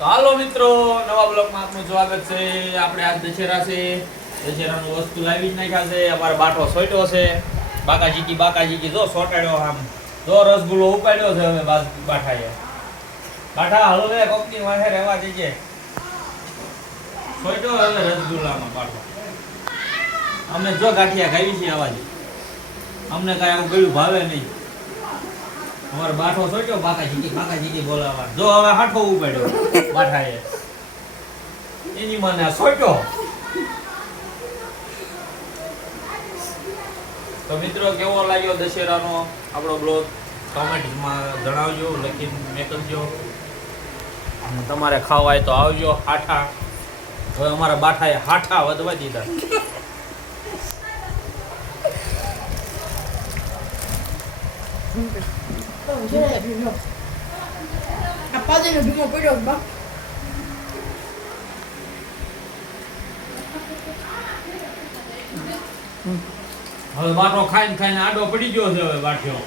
તો હાલો મિત્રો, નવા બ્લોગમાં આપનું સ્વાગત છે. આપણે આજ દશેરા છે, દશેરાનું વસ્તુ લાવી જ નાખ્યા છે. અમારે બાટો સોટ્યો છે. બાકાજીકી જો સોટાડ્યો, આમ જો રસગુલ્લો ઉપાડ્યો છે. હવે બાઠાએ બાઠા હલવે કોકની વાહે રહેવા દેજે. સોટ્યો હવે રસગુલ્લામાં બાટો. અમે જો ગાંઠિયા ખાવી છે આવા જ, અમને કાંઈ આવું ગળ્યું ભાવે નહીં. અમારે બાઠો સોટ્યો, બાકાજીકી બોલાવા. જો હવે હાઠો ઉપાડ્યો બાઠાએ, એની મને સોટ્યો. તો મિત્રો, કેવો લાગ્યો દશેરાનો આપણો બ્લોગ કોમેન્ટમાં જણાવજો, લખીને મોકલજો. તમારે ખાવા હોય તો આવજો. હાઠા હવે અમારા બાઠાએ હાઠા વધવા દીધા. હવે બાટો ખાઈને આડો પડી ગયો છે. હવે બાઠ્યો